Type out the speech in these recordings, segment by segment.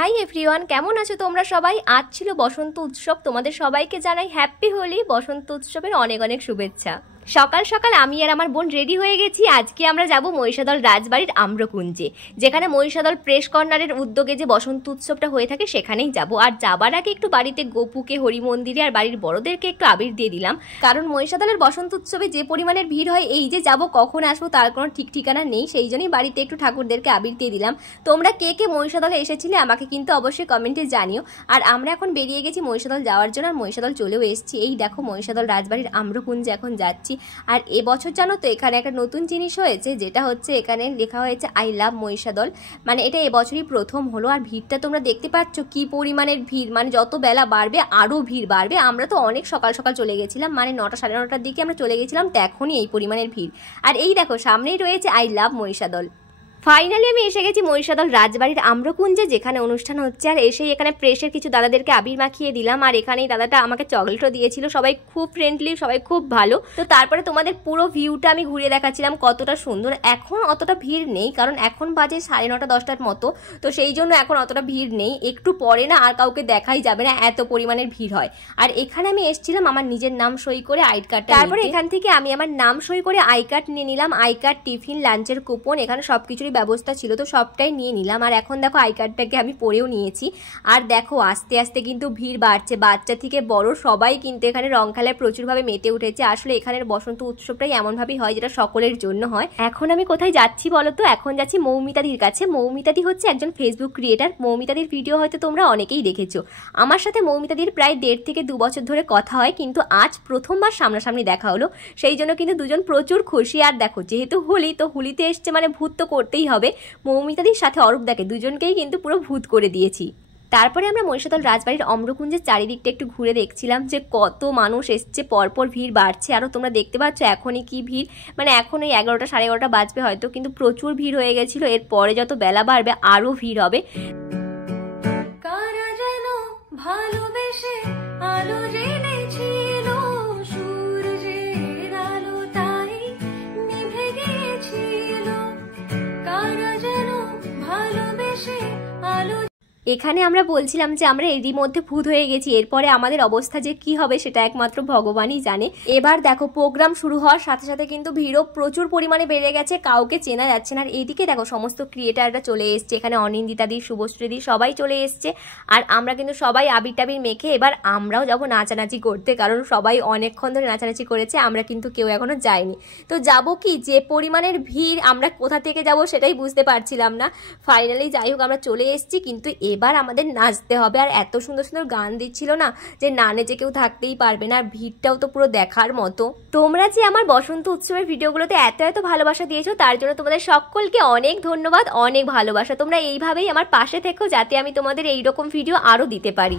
Hi everyone, কেমন আছো তোমরা সবাই? আজ ছিল বসন্ত উৎসব। তোমাদের সবাইকে জানাই হ্যাপি হোলি, বসন্ত উৎসবের অনেক অনেক শুভেচ্ছা। সকাল সকাল আমি আর আমার বোন রেডি হয়ে গেছি। আজকে আমরা যাব মহিষাদল রাজবাড়ির আম্রকুঞ্জে, যেখানে মহিষাদল প্রেস কর্নারের উদ্যোগে যে বসন্ত উৎসবটা হয়ে থাকে সেখানেই যাব। আর যাবার আগে একটু বাড়িতে গোপুকে হরি মন্দিরে আর বাড়ির বড়দেরকে একটু আবির দিয়ে দিলাম, কারণ মহিষাদলের বসন্ত উৎসবে যে পরিমাণের ভিড় হয়, এই যে যাব কখন আসবো তার কোনো ঠিক ঠিকানা নেই। সেই জন্যই বাড়িতে একটু ঠাকুরদেরকে আবির দিয়ে দিলাম। তোমরা কে কে মহিষাদলে এসেছিলে আমাকে কিন্তু অবশ্যই কমেন্টে জানিও। আর আমরা এখন বেরিয়ে গেছি মহিষাদল যাওয়ার জন্য, আর মহিষাদল চলেও এসেছি। এই দেখো মহিষাদল রাজবাড়ির আম্রকুঞ্জে এখন যাচ্ছি। আর এবছর জানো তো এখানে একটা নতুন জিনিস হয়েছে, যেটা হচ্ছে এখানে লেখা হয়েছে আই লাভ মহিষাদল। মানে এটা এবছরই প্রথম হলো। আর ভিড়টা তোমরা দেখতে পাচ্ছ কি পরিমাণের ভিড়, মানে যত বেলা বাড়বে আরও ভিড় বাড়বে। আমরা তো অনেক সকাল সকাল চলে গেছিলাম, মানে 9টা সাড়ে 9টার দিকে আমরা চলে গেছিলাম, তো এখনই এই পরিমাণের ভিড়। আর এই দেখো সামনেই রয়েছে আই লাভ মহিষাদল। ফাইনালি আমি এসে গেছি মহিষাদল রাজবাড়ির আম্রকুঞ্জে, যেখানে অনুষ্ঠান হচ্ছে। আর এসেই এখানে প্রেসের কিছু দাদাদেরকে আবির মাখিয়ে দিলাম। আর এখানেই দাদাটা আমাকে চকলেটও দিয়েছিল। সবাই খুব ফ্রেন্ডলি, সবাই খুব ভালো। তো তারপরে তোমাদের পুরো ভিউটা আমি ঘুরিয়ে দেখাচ্ছিলাম কতটা সুন্দর। এখন অতটা ভিড় নেই, কারণ এখন বাজে 9:30 10টার মতো, তো সেই জন্য এখন অতটা ভিড় নেই। একটু পরে না আর কাউকে দেখাই যাবে না, এত পরিমাণের ভিড় হয়। আর এখানে আমি এসেছিলাম আমার নিজের নাম সই করে আই কার্ড, তারপরে এখান থেকে আমি আমার নাম সই করে আই কার্ড নিয়ে নিলাম। আই কার্ড, টিফিন, লাঞ্চের কুপন, এখানে সবকিছু ব্যবস্থা ছিল, তো সবটাই নিয়ে নিলাম। আর এখন দেখো আই কার্ডটাকে আমি পরেও নিয়েছি। আর দেখো আস্তে আস্তে কিন্তু ভিড় বাড়ছে, বাচ্চা থেকে বড় সবাই কিন্তু এখানে রং খেলায় প্রচুরভাবে মেতে উঠেছে। আসলে এখানের বসন্ত উৎসবটাই এমনভাবেই হয় যেটা সকলের জন্য হয়। এখন আমি কোথায় যাচ্ছি বলো তো? এখন যাচ্ছি মৌমিতাদির কাছে। মৌমিতাদি হচ্ছে একজন ফেসবুক ক্রিয়েটার। মৌমিতাদির ভিডিও হয়তো তোমরা অনেকেই দেখেছো। আমার সাথে মৌমিতাদির প্রায় 1.5 থেকে 2 বছর ধরে কথা হয়, কিন্তু আজ প্রথমবার সামনাসামনি দেখা হলো। সেই জন্য কিন্তু দুজন প্রচুর খুশি। আর দেখো যেহেতু হোলি, তো হোলিতে এসছে মানে ভূত তো করতেই হবে। মৌমিতাদির সাথে অরূপ দাকে দুজনকেই কিন্তু পুরো ভূত করে দিয়েছি। তারপরে আমরা মহিষাদল রাজবাড়ির আম্রকুঞ্জের চারিদিকটা একটু ঘুরে দেখছিলাম যে কত মানুষ এসছে, পরপর ভিড় বাড়ছে। আরও তোমরা দেখতে পাচ্ছ এখনই কি ভিড়, মানে এখন ওই 11টা সাড়ে 11টা বাজবে হয়তো, কিন্তু প্রচুর ভিড় হয়ে গেছিলো। এরপরে যত বেলা বাড়বে আরও ভিড় হবে। এখানে আমরা বলছিলাম যে আমরা এরই মধ্যে ভূত হয়ে গেছি, এরপরে আমাদের অবস্থা যে কি হবে সেটা একমাত্র ভগবানই জানে। এবার দেখো প্রোগ্রাম শুরু হওয়ার সাথে সাথে কিন্তু ভিড়ও প্রচুর পরিমাণে বেড়ে গেছে, কাউকে চেনা যাচ্ছে না। আর এইদিকে দেখো সমস্ত ক্রিয়েটাররা চলে এসছে, এখানে অনিন্দিতাদি, শুভশ্রীদি সবাই চলে এসছে। আর আমরা কিন্তু সবাই আবির টাবির মেখে এবার আমরাও যাবো নাচানাচি করতে, কারণ সবাই অনেকক্ষণ ধরে নাচানাচি করেছে, আমরা কিন্তু কেউ এখনো যাইনি। তো যাব কি, যে পরিমাণের ভিড় আমরা কোথা থেকে যাব সেটাই বুঝতে পারছিলাম না। ফাইনালি যাই হোক আমরা চলে এসেছি, কিন্তু এবার আমাদের নাচতে হবে। আর এত সুন্দর সুন্দর গান দিচ্ছিল না যে না নেচে কেউ থাকতেই পারবে না। আর ভিড়টাও তো পুরো দেখার মতো। তোমরা যে আমার বসন্ত উৎসবের ভিডিওগুলোতে এত এত ভালোবাসা দিয়েছো, তার জন্য তোমাদের সকলকে অনেক ধন্যবাদ, অনেক ভালোবাসা। তোমরা এইভাবেই আমার পাশে থেকো, যাতে আমি তোমাদের এইরকম ভিডিও আরও দিতে পারি।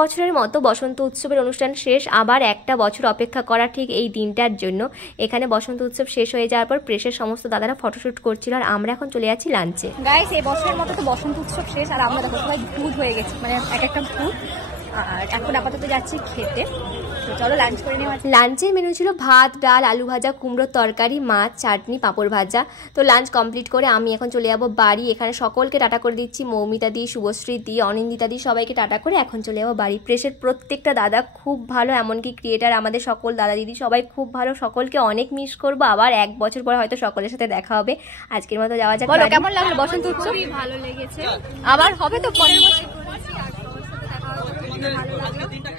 বছরের মতো বসন্ত উৎসবের অনুষ্ঠান শেষ, আবার একটা বছর অপেক্ষা করা ঠিক এই দিনটার জন্য। এখানে বসন্ত উৎসব শেষ হয়ে যাওয়ার পর প্রেসের সমস্ত দাদারা ফটোশুট করছিল, আর আমরা এখন চলে যাচ্ছি লাঞ্চে। গাইস এই বছরের মতো তো বসন্ত উৎসব শেষ, আর আমরা দেখো সবাই ভূত হয়ে গেছি, মানে এক একটা ভূত। আর এখন আপাতত যাচ্ছি খেতে, চলো লাঞ্চ করে নেওয়া। লাঞ্চের মেনু ছিল ভাত, ডাল, আলু ভাজা, কুমড়োর তরকারি, মাছ, চাটনি, পাঁপড় ভাজা। তো লাঞ্চ কমপ্লিট করে আমি এখন চলে যাবো বাড়ি। এখানে সকলকে টাটা করে দিচ্ছি, মৌমিতাদি, শুভশ্রীদি, অনিন্দিতাদি সবাইকে টাটা করে এখন চলে যাবো বাড়ি। প্রেসের প্রত্যেকটা দাদা খুব ভালো, এমনকি ক্রিয়েটার আমাদের সকল দাদা দিদি সবাই খুব ভালো। সকলকে অনেক মিস করবো, আবার 1 বছর পরে হয়তো সকলের সাথে দেখা হবে। আজকের মতো যাওয়া যাক। কেমন লাগলো বসন্ত উৎসব? ভালো লেগেছে, আবার হবে তো পরের বছর। ভালো লাগলো।